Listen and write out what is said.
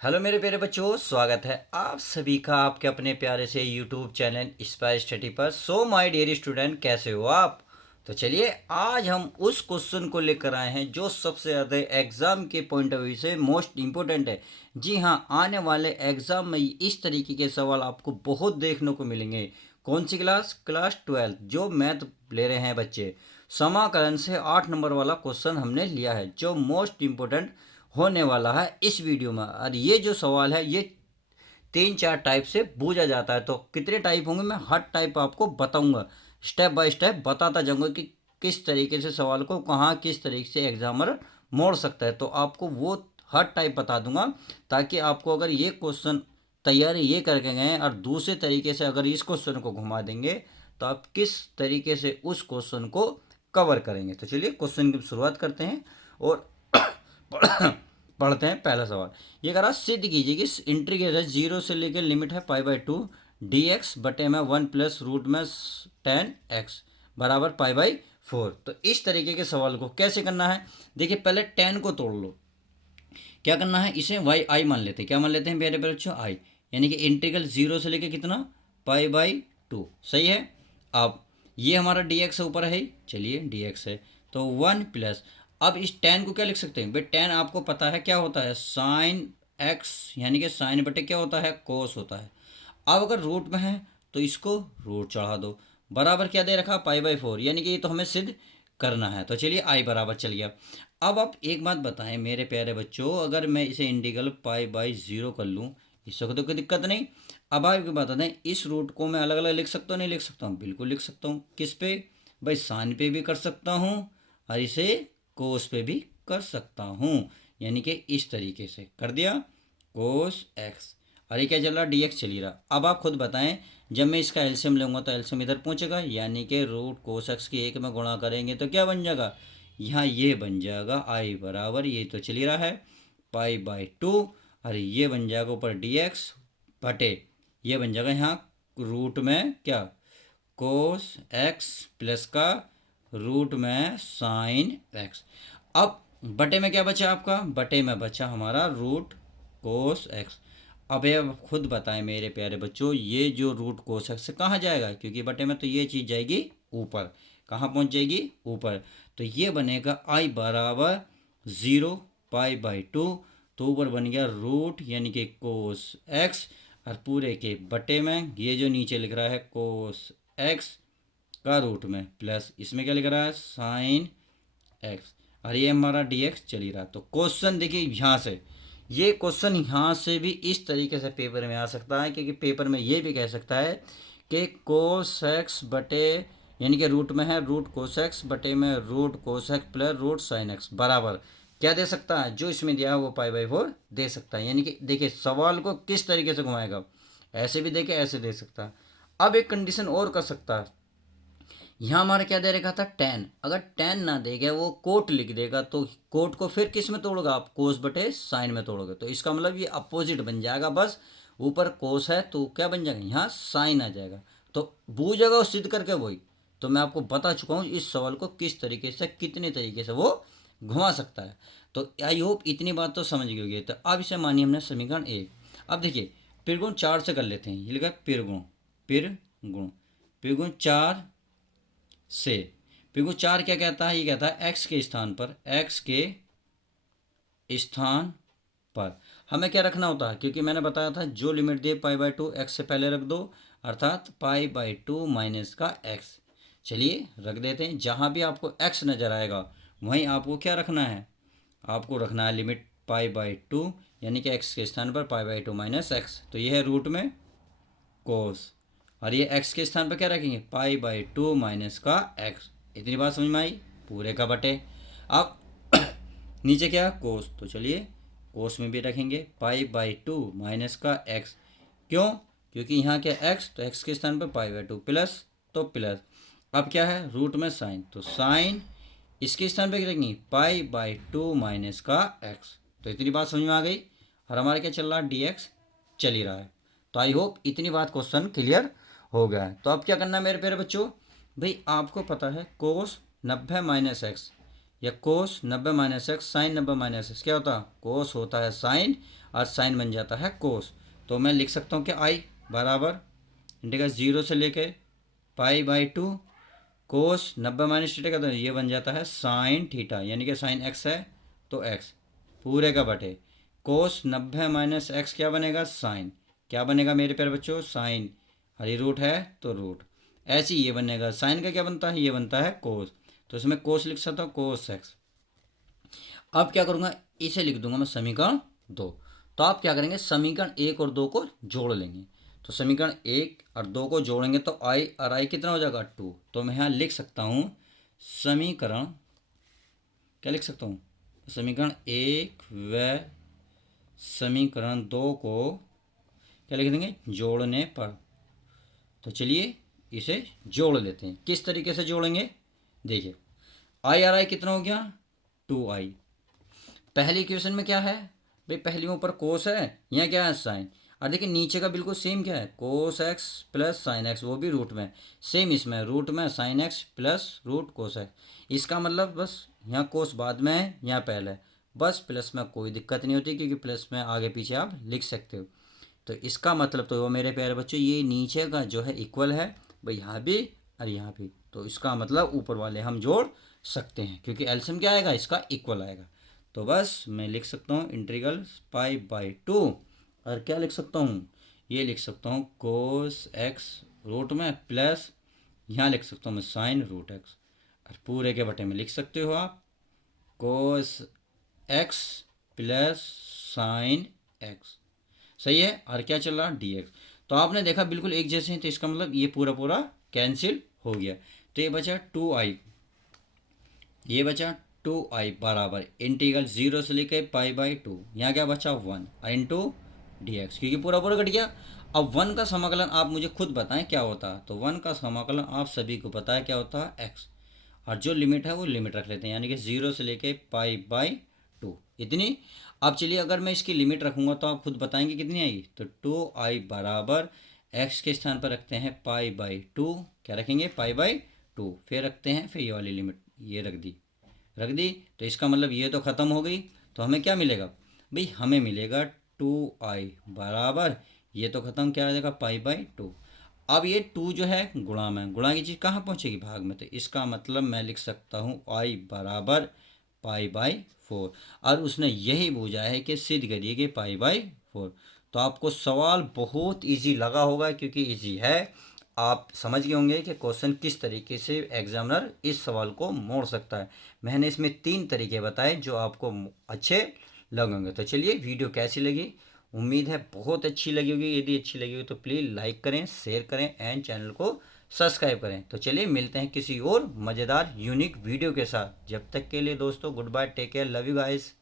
Hello मेरे प्यारे बच्चों, स्वागत है आप सभी का आपके अपने प्यारे से यूट्यूब चैनल स्पाई स्टडी पर। सो माय डियर स्टूडेंट, कैसे हो आप? तो चलिए आज हम उस क्वेश्चन को लेकर आए हैं जो सबसे ज़्यादा एग्ज़ाम के पॉइंट ऑफ व्यू से मोस्ट इम्पोर्टेंट है। जी हाँ, आने वाले एग्ज़ाम में इस तरीके के सवाल आपको बहुत देखने को मिलेंगे। कौन सी क्लास 12 जो मैथ ले रहे हैं बच्चे। समाकलन से 8 नंबर वाला क्वेश्चन हमने लिया है जो मोस्ट इम्पोर्टेंट होने वाला है इस वीडियो में। और ये जो सवाल है ये 3-4 टाइप से पूछा जाता है। तो कितने टाइप होंगे मैं हर टाइप आपको बताऊंगा, स्टेप बाय स्टेप बताता जाऊंगा कि किस तरीके से सवाल को कहाँ किस तरीके से एग्जामर मोड़ सकता है। तो आपको वो हर टाइप बता दूंगा ताकि आपको अगर ये क्वेश्चन तैयारी ये करके गए और दूसरे तरीके से अगर इस क्वेश्चन को घुमा देंगे तो आप किस तरीके से उस क्वेश्चन को कवर करेंगे। तो चलिए क्वेश्चन की शुरुआत करते हैं और पढ़ते हैं। पहला सवाल ये कह रहा सिद्ध कीजिए कि इंटीग्रेशन जीरो से लेकर लिमिट है पाई/2 dx बटे में 1 प्लस रूट में 10x बराबर पाई/4। तो इस तरीके के सवाल को कैसे करना है, देखिए पहले 10 को तोड़ लो। क्या करना है, इसे वाई आई मान लेते हैं। क्या मान लेते हैं प्यारे बच्चों? आई, यानी कि इंटीग्रल जीरो से लेके कितना पाई/2। सही है। अब ये हमारा डी एक्स ऊपर है, चलिए डी एक्स है तो 1 प्लस। अब इस टेन को क्या लिख सकते हैं भाई? टेन आपको पता है क्या होता है, साइन एक्स, यानी कि साइन बटे क्या होता है, कोस होता है। अब अगर रूट में है तो इसको रूट चढ़ा दो, बराबर क्या दे रखा, पाई/4, यानी कि ये तो हमें सिद्ध करना है। तो चलिए आई बराबर चल गया। अब आप एक बात बताएं मेरे प्यारे बच्चों, अगर मैं इसे इंटीग्रल पाई/0 कर लूँ इससे तो कोई दिक्कत नहीं। अब आप बता दें इस रूट को मैं अलग अलग लिख सकता हूँ, नहीं लिख सकता हूँ? बिल्कुल लिख सकता हूँ। किस पे भाई? साइन पे भी कर सकता हूँ और इसे कोस पे भी कर सकता हूँ, यानी कि इस तरीके से कर दिया कोस एक्स। अरे क्या चल रहा, डी एक्स चल ही रहा। अब आप खुद बताएं जब मैं इसका एल्शियम लूँगा तो एल्शियम इधर पहुँचेगा, यानी कि रूट कोस एक्स की एक में गुणा करेंगे तो क्या बन जाएगा, यहाँ ये बन जाएगा आई बराबर, ये तो चल ही रहा है पाई/2। अरे ये बन जाएगा ऊपर डी एक्स बटे, ये बन जाएगा यहाँ रूट में क्या, कोस एक्स प्लस का रूट में साइन एक्स। अब बटे में क्या बचा आपका, बटे में बचा हमारा रूट कोस एक्स। अब ये खुद बताएं मेरे प्यारे बच्चों, ये जो रूट कोस एक्स कहाँ जाएगा, क्योंकि बटे में तो ये चीज़ जाएगी ऊपर, कहाँ पहुँच जाएगी, ऊपर। तो ये बनेगा आई बराबर 0 पाई/2। तो ऊपर बन गया रूट यानी कि कोस एक्स, और पूरे के बटे में ये जो नीचे लिख रहा है कोस एक्स का रूट में प्लस इसमें क्या लिख रहा है साइन एक्स, और ये हमारा डी एक्स चल ही रहा। तो क्वेश्चन देखिए यहाँ से, ये क्वेश्चन यहाँ से भी इस तरीके से पेपर में आ सकता है, क्योंकि पेपर में ये भी कह सकता है कि कोस एक्स बटे, यानी कि रूट में है रूट कोस एक्स बटे में root cos x plus root sine x बराबर क्या दे सकता है, जो इसमें दिया है वो पाई/4 दे सकता है। यानी कि देखिए सवाल को किस तरीके से घुमाएगा, ऐसे भी देखे ऐसे दे सकता है। अब एक कंडीशन और कर सकता है, यहाँ हमारा क्या दे रखा था 10, अगर 10 ना देगा वो कोट लिख देगा तो कोट को फिर किस में तोड़ोगे आप, कोस बटे साइन में तोड़ोगे। तो इसका मतलब ये अपोजिट बन जाएगा, बस ऊपर कोस है तो क्या बन जाएगा, यहाँ साइन आ जाएगा। तो बूझेगा और सिद्ध करके वही। तो मैं आपको बता चुका हूँ इस सवाल को किस तरीके से कितने तरीके से वो घुमा सकता है। तो आई होप इतनी बात तो समझ गई होगी। तो अब इसे मानिए हमने समीकरण 1। अब देखिए पिरगुण 4 से कर लेते हैं। ये लिखा है पिरगुण, पिरगुण पिरगुण 4 से। पिरगुण 4 क्या कहता है, ये कहता है एक्स के स्थान पर, एक्स के स्थान पर हमें क्या रखना होता है, क्योंकि मैंने बताया था जो लिमिट दिए पाई/2 एक्स से पहले रख दो, अर्थात पाई/2 माइनस का एक्स। चलिए रख देते हैं, जहाँ भी आपको एक्स नज़र आएगा वहीं आपको क्या रखना है, आपको रखना है लिमिट पाई/2, यानी कि एक्स के स्थान पर पाई/2 माइनस एक्स। तो ये है रूट में कोस, और ये एक्स के स्थान पर क्या रखेंगे, पाई/2 माइनस का एक्स। इतनी बात समझ में आई, पूरे का बटे। अब नीचे क्या कोस, तो चलिए कोस में भी रखेंगे पाई/2 माइनस का एक्स। क्यों, क्योंकि यहाँ क्या एक्स, तो एक्स के स्थान पर पाई/2 प्लस, तो प्लस। अब क्या है रूट में साइन, तो साइन इसके स्थान पर क्या रखेंगे पाई/2 माइनस का एक्स। तो इतनी बात समझ में आ गई, और हमारा क्या चल रहा है डी एक्स चल ही रहा है। तो आई होप इतनी बात क्वेश्चन क्लियर हो गया है। तो अब क्या करना है मेरे प्यारे बच्चों, भाई आपको पता है कोस 90 माइनस एक्स, या कोस 90 - एक्स साइन 90 - एक्स क्या होता है, कोस होता है साइन और साइन बन जाता है कोस। तो मैं लिख सकता हूँ कि आई बराबर इंटीग्रल 0 से लेके π/2 कोस 90 - थीटा, तो ये बन जाता है साइन थीटा, यानी कि साइन एक्स है तो एक्स पूरे का बटे कोस 90 - एक्स क्या बनेगा, साइन क्या बनेगा मेरे प्यारे बच्चों, साइन, हरी रूट है तो रूट। ऐसे ही ये बनेगा, साइन का क्या बनता है, ये बनता है कोस, तो इसमें कोस लिख सकता हूँ कोस एक्स। अब क्या करूँगा, इसे लिख दूंगा मैं समीकरण 2। तो आप क्या करेंगे, समीकरण 1 और 2 को जोड़ लेंगे। तो समीकरण 1 और 2 को जोड़ेंगे तो आई और आई कितना हो जाएगा 2। तो मैं यहाँ लिख सकता हूँ समीकरण, क्या लिख सकता हूँ, समीकरण 1 व समीकरण 2 को क्या लिख देंगे, जोड़ने पर। तो चलिए इसे जोड़ लेते हैं। किस तरीके से जोड़ेंगे, देखिए आई और आई कितना हो गया 2i। पहली इक्वेशन में क्या है भाई, पहली में ऊपर कोस है, यहाँ क्या है साइन, और देखिए नीचे का बिल्कुल सेम क्या है, cos x plus sine x, वो भी रूट में सेम, इसमें रूट में sine x plus root cos x. इसका मतलब बस यहाँ कोस बाद में है, यहाँ पहले है, बस प्लस में कोई दिक्कत नहीं होती क्योंकि प्लस में आगे पीछे आप लिख सकते हो। तो इसका मतलब तो वो मेरे प्यारे बच्चों ये नीचे का जो है इक्वल है भाई, यहाँ भी और यहाँ भी, तो इसका मतलब ऊपर वाले हम जोड़ सकते हैं क्योंकि एलसीएम क्या आएगा, इसका इक्वल आएगा। तो बस मैं लिख सकता हूँ इंटीग्रल π/2, और क्या लिख सकता हूँ, ये लिख सकता हूँ कोस एक्स रूट में प्लस यहाँ लिख सकता हूँ मैं साइन रूट एक्स, और पूरे के बटे में लिख सकते हो आप कोस एक्स प्लस साइन एक्स। सही है, और क्या चल रहा dx। तो आपने देखा बिल्कुल एक जैसे हैं, तो इसका मतलब ये पूरा पूरा कैंसिल हो गया। तो ये बचा 2i, ये बचा 2i बराबर इंटीग्रल 0 से लेकर π/2, यहाँ क्या बचा 1 और इंटू dx, क्योंकि पूरा पूरा कट गया। अब 1 का समाकलन आप मुझे खुद बताएं क्या होता है। तो 1 का समाकलन आप सभी को पता है क्या होता है, x, और जो लिमिट है वो लिमिट रख लेते हैं, यानी कि 0 से लेके π/2 इतनी। अब चलिए अगर मैं इसकी लिमिट रखूँगा तो आप खुद बताएंगे कितनी आएगी। तो 2i बराबर x के स्थान पर रखते हैं π/2, क्या रखेंगे π/2, फिर रखते हैं, फिर ये वाली लिमिट ये रख दी। तो इसका मतलब ये तो ख़त्म हो गई। तो हमें क्या मिलेगा भाई, हमें मिलेगा 2i बराबर, ये तो ख़त्म, क्या आ जाएगा π/2। अब ये 2 जो है गुणा में, गुणा की चीज़ कहाँ पहुँचेगी, भाग में। तो इसका मतलब मैं लिख सकता हूँ i बराबर π/4, और उसने यही पूछा है कि सिद्ध करिए कि π/4। तो आपको सवाल बहुत इजी लगा होगा क्योंकि इजी है, आप समझ गए होंगे कि क्वेश्चन किस तरीके से एग्जामिनर इस सवाल को मोड़ सकता है। मैंने इसमें 3 तरीके बताए जो आपको अच्छे लगेंगे। तो चलिए वीडियो कैसी लगी, उम्मीद है बहुत अच्छी लगी होगी। यदि अच्छी लगी हो तो प्लीज़ लाइक करें, शेयर करें एंड चैनल को सब्सक्राइब करें। तो चलिए मिलते हैं किसी और मज़ेदार यूनिक वीडियो के साथ। जब तक के लिए दोस्तों goodbye, take care, love you guys.